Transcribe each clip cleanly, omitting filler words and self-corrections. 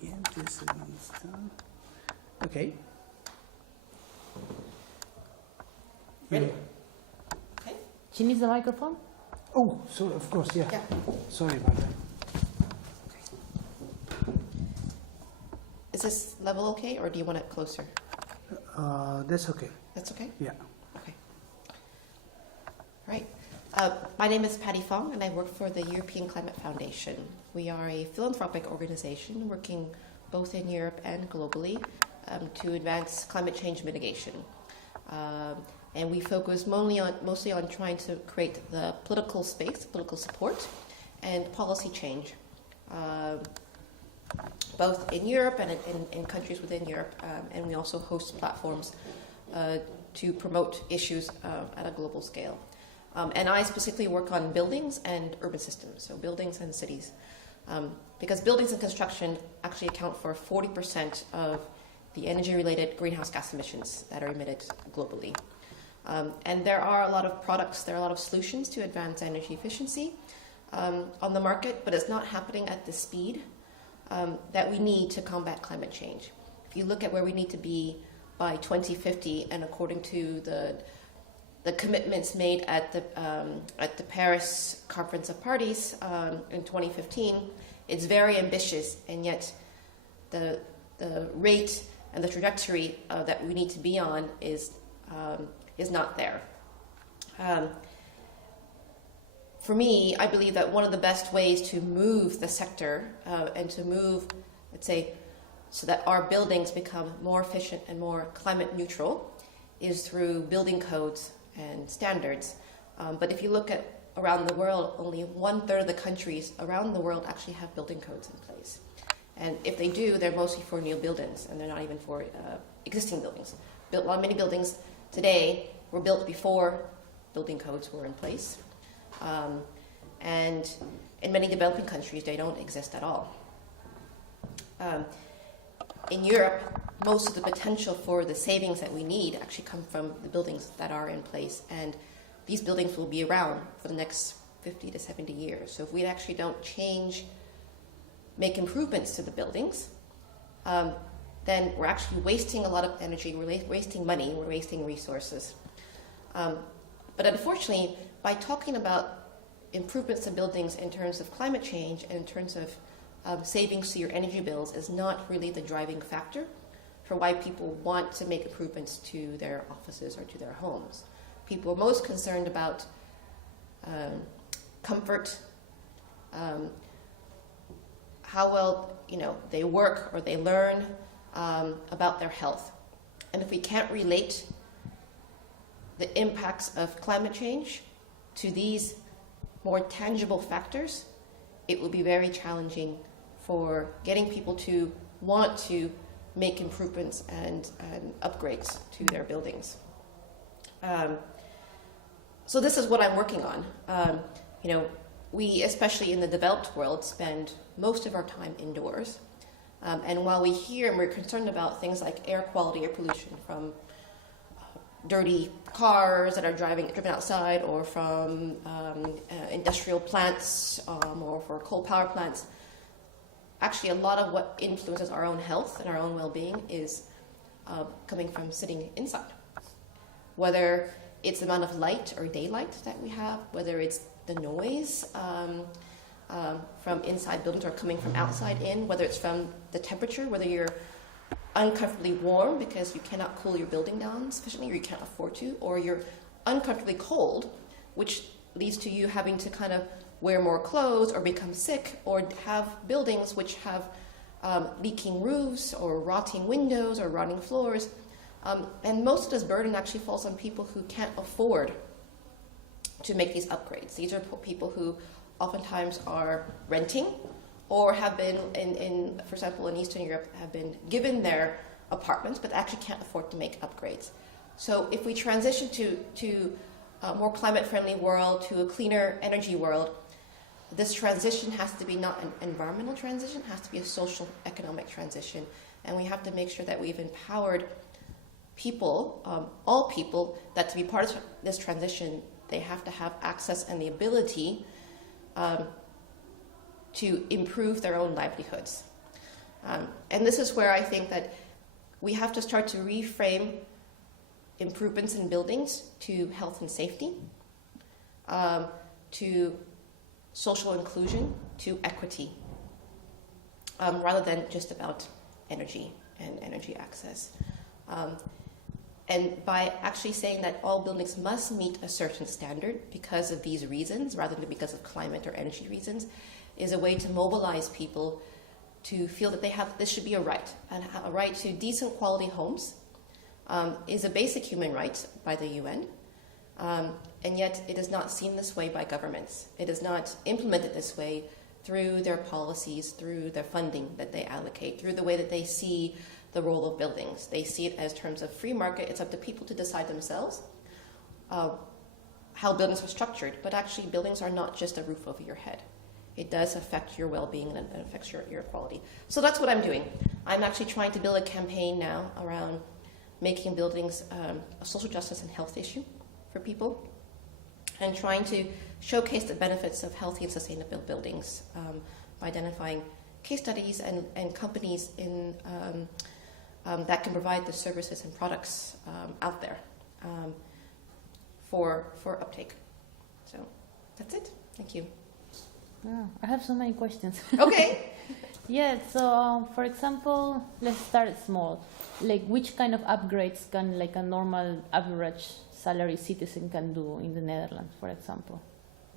Yeah, this one's done. Okay. Ready? Yeah. Okay. She needs the microphone? Oh, sorry, of course, yeah. Yeah. Sorry about that. Is this level okay, or do you want it closer? That's okay. That's okay? Yeah. Okay. Right. My name is Patty Fong, and I work for the European Climate Foundation. We are a philanthropic organization working both in Europe and globally to advance climate change mitigation. And we focus mostly on trying to create the political space, political support, and policy change, both in Europe and in countries within Europe. And we also host platforms to promote issues at a global scale. And I specifically work on buildings and urban systems, so buildings and cities. Because buildings and construction actually account for 40% of the energy-related greenhouse gas emissions that are emitted globally. And there are a lot of products, there are a lot of solutions to advance energy efficiency on the market, but it's not happening at the speed that we need to combat climate change. If you look at where we need to be by 2050, and according to the commitments made at the Paris Conference of Parties in 2015, it's very ambitious, and yet the rate and the trajectory that we need to be on is not there. For me, I believe that one of the best ways to move the sector and to move, let's say, so that our buildings become more efficient and more climate neutral is through building codes and standards. But if you look at around the world, only 1/3 of the countries around the world actually have building codes in place. And if they do, they're mostly for new buildings, and they're not even for existing buildings. Many buildings today were built before building codes were in place. And in many developing countries, they don't exist at all. In Europe, most of the potential for the savings that we need actually come from the buildings that are in place. And these buildings will be around for the next 50 to 70 years. So if we actually don't make improvements to the buildings, then we're actually wasting a lot of energy, we're wasting money, we're wasting resources. But unfortunately, by talking about improvements to buildings in terms of climate change and in terms of savings to your energy bills is not really the driving factor for why people want to make improvements to their offices or to their homes. People are most concerned about comfort, how well they work or they learn, about their health. And if we can't relate the impacts of climate change to these more tangible factors, it will be very challenging for getting people to want to make improvements and upgrades to their buildings. So this is what I'm working on. We, especially in the developed world, spend most of our time indoors. And while we hear and we're concerned about things like air quality, air pollution from dirty cars that are driven outside, or from industrial plants, or for coal power plants, actually a lot of what influences our own health and our own well-being is coming from sitting inside. Whether it's the amount of light or daylight that we have, whether it's the noise from inside buildings or coming from outside in, whether it's from the temperature, whether you're uncomfortably warm because you cannot cool your building down sufficiently or you can't afford to, or you're uncomfortably cold, which leads to you having to kind of wear more clothes or become sick, or have buildings which have leaking roofs or rotting windows or rotting floors. And most of this burden actually falls on people who can't afford to make these upgrades. These are people who oftentimes are renting or have been, for example, in Eastern Europe, have been given their apartments but actually can't afford to make upgrades. So if we transition to a more climate-friendly world, to a cleaner energy world, this transition has to be not an environmental transition, it has to be a social, economic transition. And we have to make sure that we've empowered people, all people, that to be part of this transition, they have to have access and the ability to improve their own livelihoods. And this is where I think that we have to start to reframe improvements in buildings to health and safety, to social inclusion, to equity, rather than just about energy and energy access. And by actually saying that all buildings must meet a certain standard because of these reasons, rather than because of climate or energy reasons, is a way to mobilize people to feel that this should be a right. And a right to decent quality homes is a basic human right by the UN. And yet it is not seen this way by governments. It is not implemented this way through their policies, through the funding that they allocate, through the way that they see the role of buildings. They see it as terms of free market. It's up to people to decide themselves how buildings are structured. But actually, buildings are not just a roof over your head. It does affect your well-being and it affects your quality. So that's what I'm doing. I'm actually trying to build a campaign now around making buildings a social justice and health issue for people, and trying to showcase the benefits of healthy and sustainable buildings by identifying case studies and companies that can provide the services and products out there for uptake. So that's it. Thank you. Oh, I have so many questions. Okay. Yeah, so for example, let's start small. Like which kind of upgrades can like a normal average salary citizen can do in the Netherlands, for example?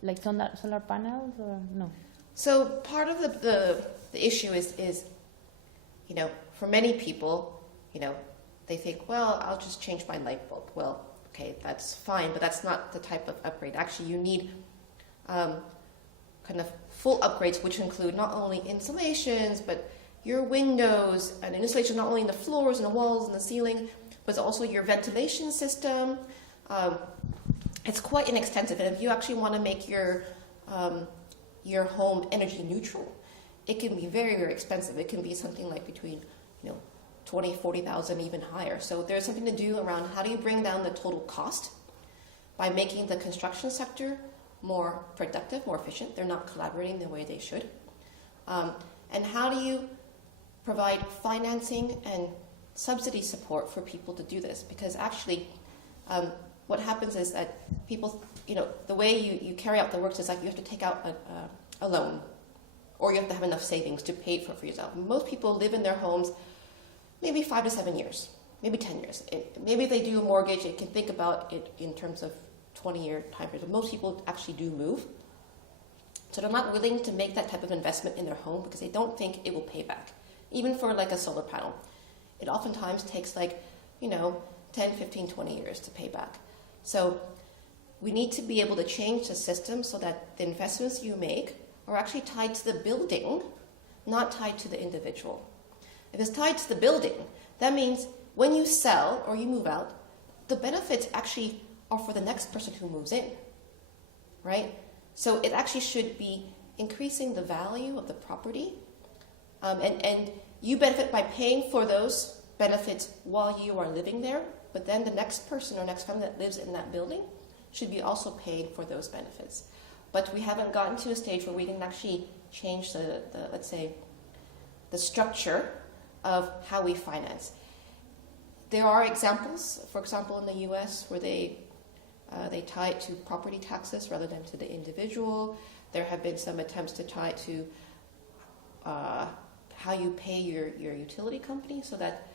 Like solar panels or no? So part of the issue is, you know, for many people, you know, they think, well, I'll just change my light bulb. Well, okay, that's fine, but that's not the type of upgrade. Actually, you need kind of full upgrades, which include not only insulations, but your windows and installation not only in the floors and the walls and the ceiling, but also your ventilation system. It's quite inexpensive, and if you actually want to make your home energy neutral, it can be very, very expensive. It can be something like between, you know, 20, 40,000, even higher. So there's something to do around how do you bring down the total cost by making the construction sector more productive, more efficient. They're not collaborating the way they should. And how do you provide financing and subsidy support for people to do this? Because actually, what happens is that people, you know, the way you carry out the works is like you have to take out a loan, or you have to have enough savings to pay for yourself. Most people live in their homes maybe 5 to 7 years, maybe 10 years. Maybe if they do a mortgage, they can think about it in terms of 20-year time period. But most people actually do move. So they're not willing to make that type of investment in their home because they don't think it will pay back. Even for like a solar panel, it oftentimes takes like, you know, 10, 15, 20 years to pay back. So we need to be able to change the system so that the investments you make are actually tied to the building, not tied to the individual. If it's tied to the building, that means when you sell or you move out, the benefits actually are for the next person who moves in, right? So it actually should be increasing the value of the property, and you benefit by paying for those benefits while you are living there, but then the next person or next family that lives in that building should be also paid for those benefits. But we haven't gotten to a stage where we can actually change the let's say, the structure of how we finance. There are examples, for example, in the US where they tie it to property taxes rather than to the individual. There have been some attempts to tie it to how you pay your utility company so that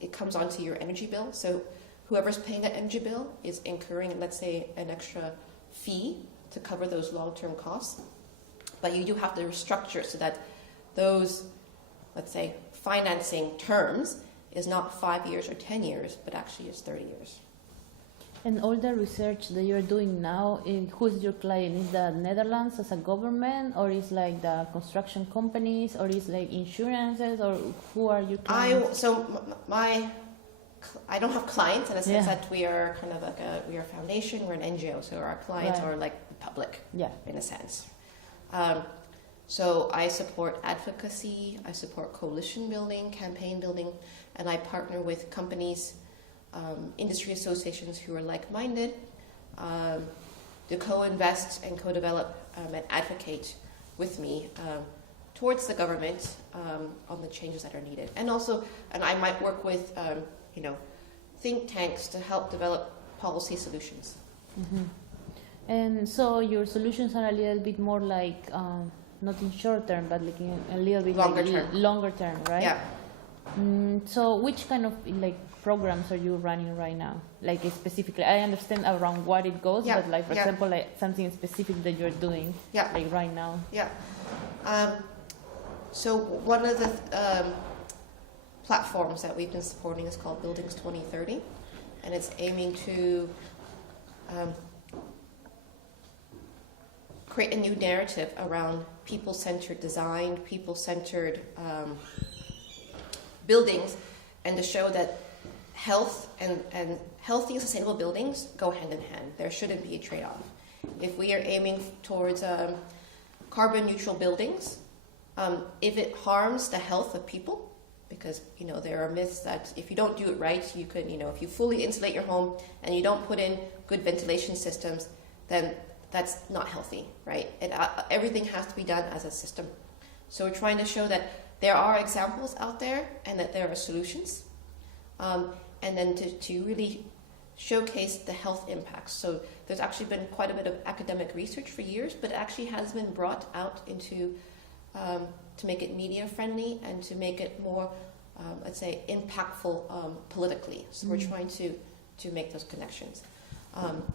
it comes onto your energy bill. So whoever's paying that energy bill is incurring, let's say, an extra fee to cover those long-term costs. But you do have to restructure so that those, let's say, financing terms is not 5 years or 10 years, but actually is 30 years. And all the research that you're doing now, who's your client? Is the Netherlands as a government, or is like the construction companies, or is like insurances, or who are your clients? I don't have clients in a sense that we are kind of like we are a foundation, we're an NGO, so our clients are like the public, in a sense. So I support advocacy, I support coalition building, campaign building, and I partner with companies, industry associations who are like-minded to co-invest and co-develop and advocate with me towards the government on the changes that are needed. And also, and I might work with, think tanks to help develop policy solutions. Mm-hmm. And so your solutions are a little bit more like, not in short term, but like in a little bit longer term, right? Yeah. So which kind of like programs are you running right now? Like specifically, I understand around what it goes, but like for example, like something specific that you're doing, like right now. Yeah. So one of the platforms that we've been supporting is called Buildings 2030, and it's aiming to create a new narrative around people-centered design, people-centered buildings, and to show that health and healthy and sustainable buildings go hand in hand. There shouldn't be a trade-off. If we are aiming towards carbon neutral buildings, if it harms the health of people, because there are myths that if you don't do it right, you could, if you fully insulate your home and you don't put in good ventilation systems, then that's not healthy, right? Everything has to be done as a system. So we're trying to show that there are examples out there and that there are solutions, and then to really showcase the health impacts. So there's actually been quite a bit of academic research for years, but it actually has been brought out into to make it media friendly and to make it more, let's say, impactful politically. So we're trying to make those connections.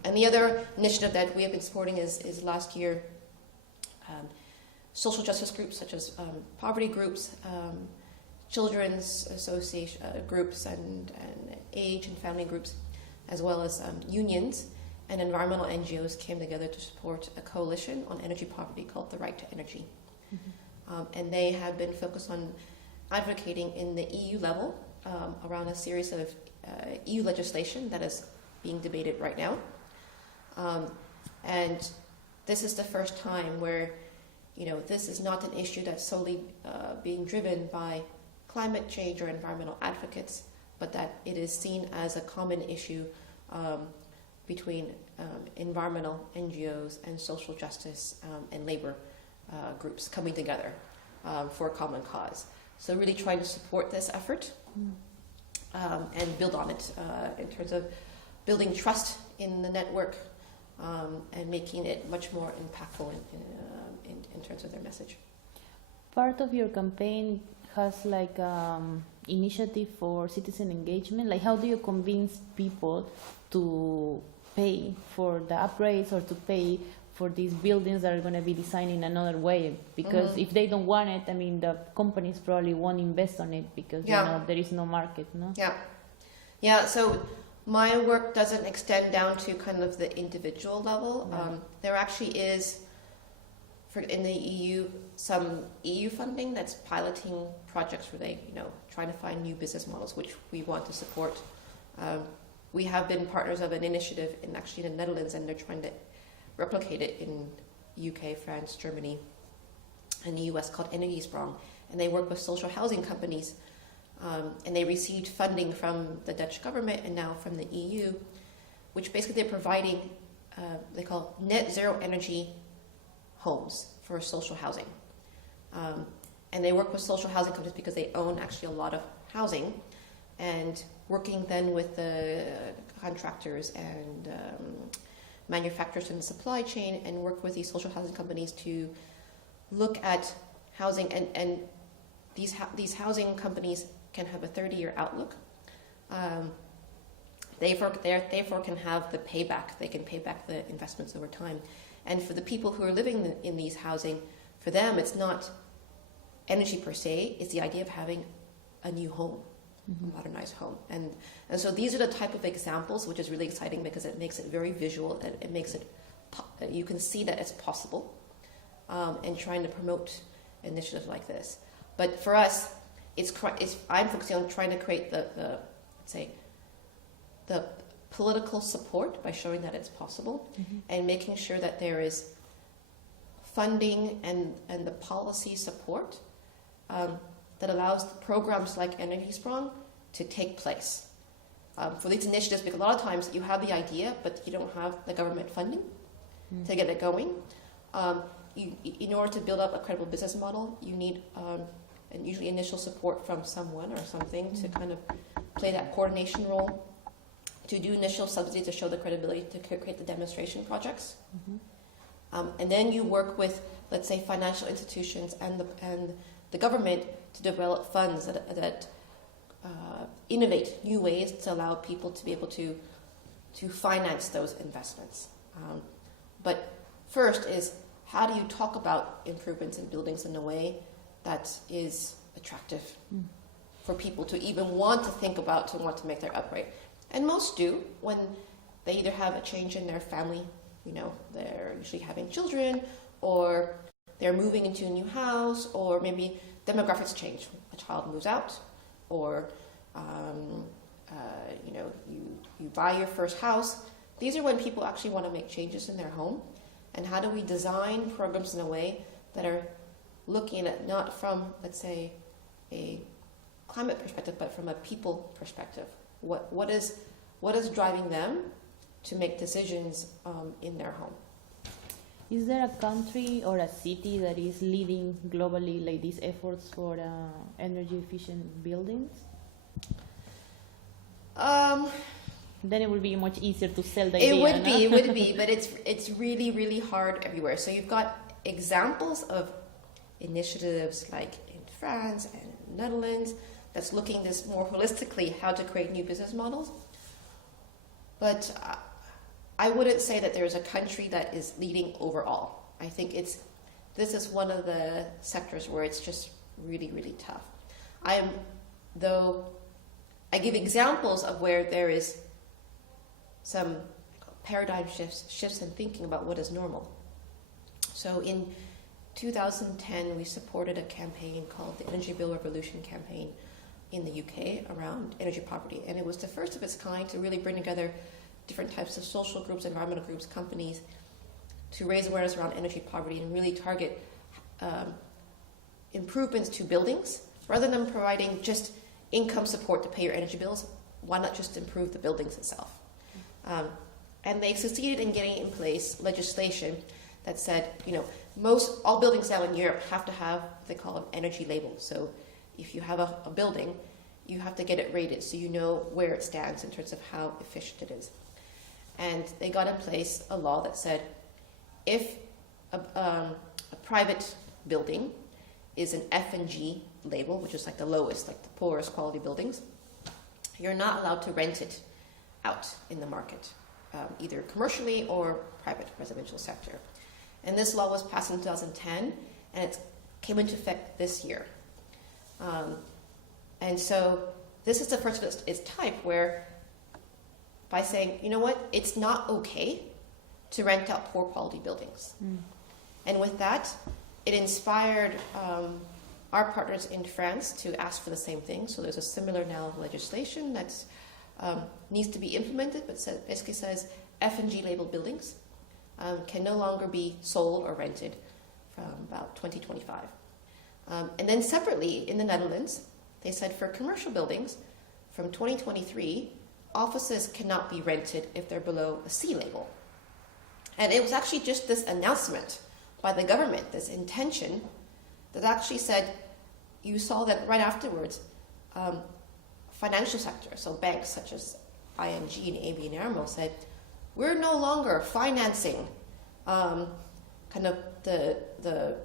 And the other initiative that we have been supporting is last year, social justice groups such as poverty groups, children's association groups, and age and family groups, as well as unions and environmental NGOs came together to support a coalition on energy poverty called the Right to Energy. And they have been focused on advocating in the EU level around a series of EU legislation that is being debated right now. And this is the first time where, this is not an issue that's solely being driven by climate change or environmental advocates, but that it is seen as a common issue between environmental NGOs and social justice and labor groups coming together for a common cause. So really trying to support this effort and build on it in terms of building trust in the network and making it much more impactful in terms of their message. Part of your campaign has like initiative for citizen engagement. Like, how do you convince people to pay for the upgrades or to pay for these buildings that are going to be designed in another way? Because if they don't want it, I mean, the companies probably won't invest on it because there is no market, no? Yeah. So my work doesn't extend down to kind of the individual level. There actually is, in the EU, some EU funding that's piloting projects where they, trying to find new business models, which we want to support. We have been partners of an initiative in the Netherlands, and they're trying to replicate it in UK, France, Germany, and the US called Energiesprong. And they work with social housing companies, and they received funding from the Dutch government and now from the EU, which basically they're providing, they call net zero energy homes for social housing. And they work with social housing companies because they own actually a lot of housing, and working then with the contractors and manufacturers in the supply chain, and work with these social housing companies to look at housing, and these housing companies can have a 30-year outlook. Therefore can have the payback. They can pay back the investments over time. And for the people who are living in these housing, for them it's not energy per se, it's the idea of having a new home, a modernized home. And so these are the type of examples, which is really exciting because it makes it very visual, and it makes it, you can see that it's possible, and trying to promote initiatives like this. But for us, I'm focusing on trying to create the let's say, the political support by showing that it's possible, and making sure that there is funding and the policy support that allows programs like Energiesprong to take place for these initiatives, because a lot of times you have the idea, but you don't have the government funding to get it going. in order to build up a credible business model, you need and usually initial support from someone or something to kind of play that coordination role, to do initial subsidy to show the credibility to create the demonstration projects. And then you work with, let's say, financial institutions and the government to develop funds that innovate new ways to allow people to be able to finance those investments. But first is, how do you talk about improvements in buildings in a way that is attractive for people to even want to think about, to want to make their upgrade? And most do when they either have a change in their family, they're usually having children, or they're moving into a new house, or maybe demographics change. A child moves out, or you buy your first house. These are when people actually want to make changes in their home. And how do we design programs in a way that are looking at not from, let's say, a climate perspective, but from a people perspective? What is driving them to make decisions in their home? Is there a country or a city that is leading globally like these efforts for energy efficient buildings? Then it would be much easier to sell the idea. It would be, but it's really, really hard everywhere. So you've got examples of initiatives like in France and Netherlands that's looking this more holistically, how to create new business models. But I wouldn't say that there's a country that is leading overall. I think this is one of the sectors where it's just really, really tough. I give examples of where there is some paradigm shifts in thinking about what is normal. So in 2010, we supported a campaign called the Energy Bill Revolution campaign in the UK around energy poverty. And it was the first of its kind to really bring together different types of social groups, environmental groups, companies, to raise awareness around energy poverty and really target improvements to buildings. Rather than providing just income support to pay your energy bills, why not just improve the buildings itself? And they succeeded in getting in place legislation that said, all buildings now in Europe have to have what they call an energy label. So if you have a building, you have to get it rated so you know where it stands in terms of how efficient it is. And they got in place a law that said if a private building is an F&G label, which is like the lowest, like the poorest quality buildings, you're not allowed to rent it out in the market, either commercially or private residential sector. And this law was passed in 2010, and it came into effect this year. And so this is the first of its type, where by saying, it's not okay to rent out poor quality buildings. And with that, it inspired our partners in France to ask for the same thing. So there's a similar now legislation that needs to be implemented, but basically says F&G labeled buildings can no longer be sold or rented from about 2025. And then separately in the Netherlands, they said for commercial buildings from 2023, offices cannot be rented if they're below a C label. And it was actually just this announcement by the government, this intention, that actually said, you saw that right afterwards, financial sector, so banks such as ING and ABN AMRO said, we're no longer financing kind of the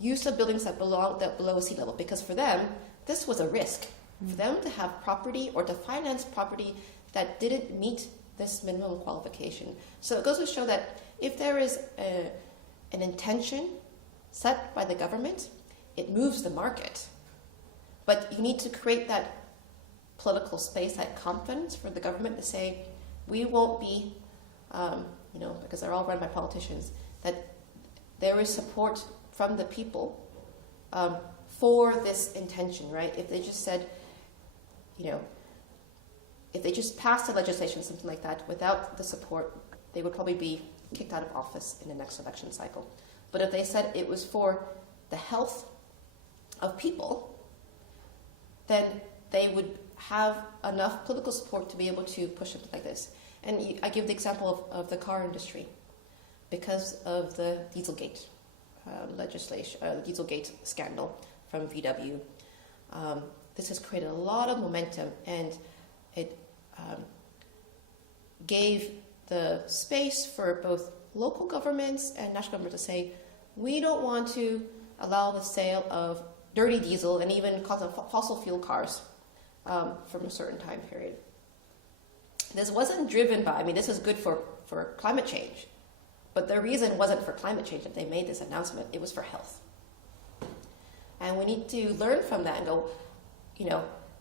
use of buildings that below sea level, because for them, this was a risk. For them to have property or to finance property that didn't meet this minimum qualification. So it goes to show that if there is an intention set by the government, it moves the market. But you need to create that political space, that confidence for the government to say, we won't be, because they're all run by politicians, that there is support from the people for this intention, right? If they just said, if they just passed a legislation, something like that, without the support, they would probably be kicked out of office in the next election cycle. But if they said it was for the health of people, then they would have enough political support to be able to push something like this. And I give the example of the car industry. because of the Dieselgate legislation, Dieselgate scandal from VW. This has created a lot of momentum, and it gave the space for both local governments and national governments to say, we don't want to allow the sale of dirty diesel and even fossil fuel cars from a certain time period. This wasn't driven by, this is good for climate change, but the reason wasn't for climate change that they made this announcement, it was for health. And we need to learn from that and go,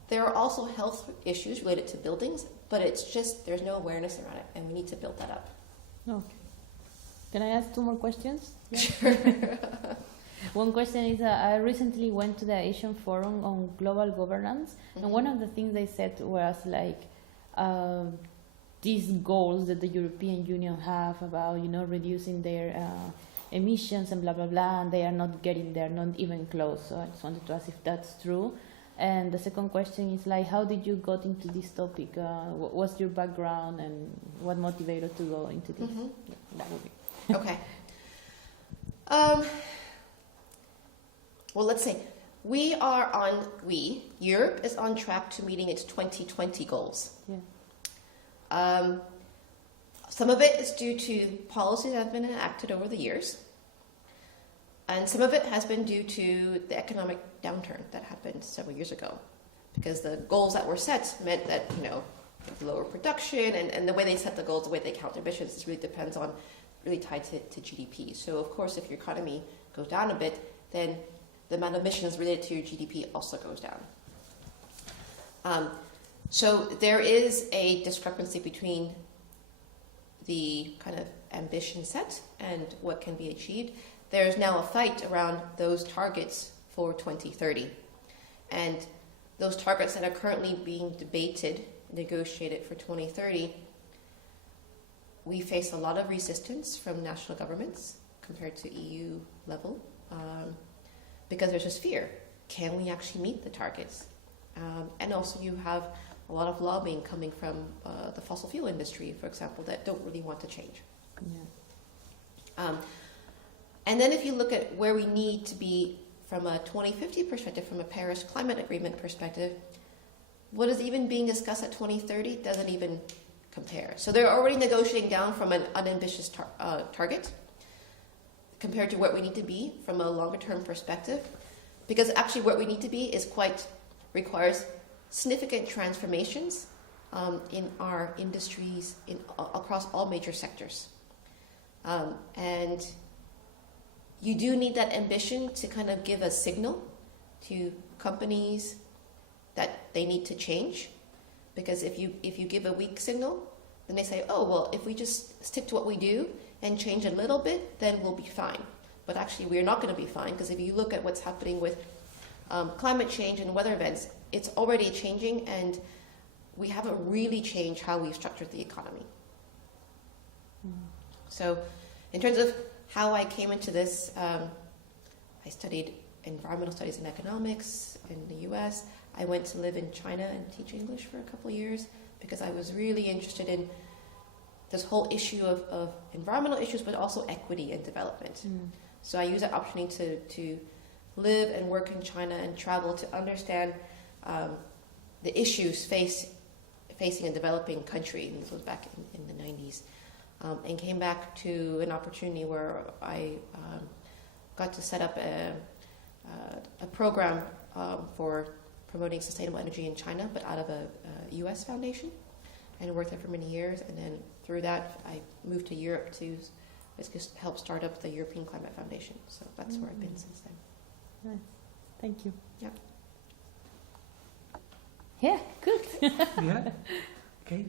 there are also health issues related to buildings, but it's just, there's no awareness around it, and we need to build that up. Okay. Can I ask 2 more questions? Yeah. Sure. One question is, I recently went to the Asian Forum on Global Governance, and one of the things they said was like, these goals that the European Union have about, reducing their emissions and blah, blah, blah, and they are not getting there, not even close. So I just wanted to ask if that's true. And the second question is like, how did you got into this topic? What was your background and what motivated to go into this? Mm-hmm. Yeah, that would be. Okay. Well, let's say Europe is on track to meeting its 2020 goals. Yeah. Some of it is due to policies that have been enacted over the years. And some of it has been due to the economic downturn that happened several years ago. Because the goals that were set meant that, lower production, and the way they set the goals, the way they count emissions, this really depends on, really tied to GDP. So, of course, if your economy goes down a bit, then the amount of emissions related to your GDP also goes down. So there is a discrepancy between the kind of ambition set and what can be achieved. There's now a fight around those targets for 2030. And those targets that are currently being debated, negotiated for 2030, we face a lot of resistance from national governments compared to EU level, because there's this fear. Can we actually meet the targets? And also you have a lot of lobbying coming from the fossil fuel industry, for example, that don't really want to change. Yeah. And then if you look at where we need to be from a 2050 perspective, from a Paris Climate Agreement perspective, what is even being discussed at 2030 doesn't even compare. So they're already negotiating down from an unambitious target compared to what we need to be from a longer term perspective, because actually what we need to be requires significant transformations in our industries across all major sectors. And you do need that ambition to kind of give a signal to companies that they need to change, because if you give a weak signal, then they say, oh, well, if we just stick to what we do and change a little bit, then we'll be fine. But actually, we're not going to be fine, because if you look at what's happening with climate change and weather events, it's already changing, and we haven't really changed how we've structured the economy. So in terms of how I came into this, I studied environmental studies and economics in the US. I went to live in China and teach English for a couple of years because I was really interested in this whole issue of environmental issues, but also equity and development. So I used that opportunity to live and work in China and travel to understand the issues facing a developing country, and this was back in the 90s, and came back to an opportunity where I got to set up a program for promoting sustainable energy in China, but out of a US foundation, and worked there for many years. And then through that, I moved to Europe to help start up the European Climate Foundation. So that's where I've been since then. Nice. Thank you. Yeah. Yeah, good. Yeah. Okay.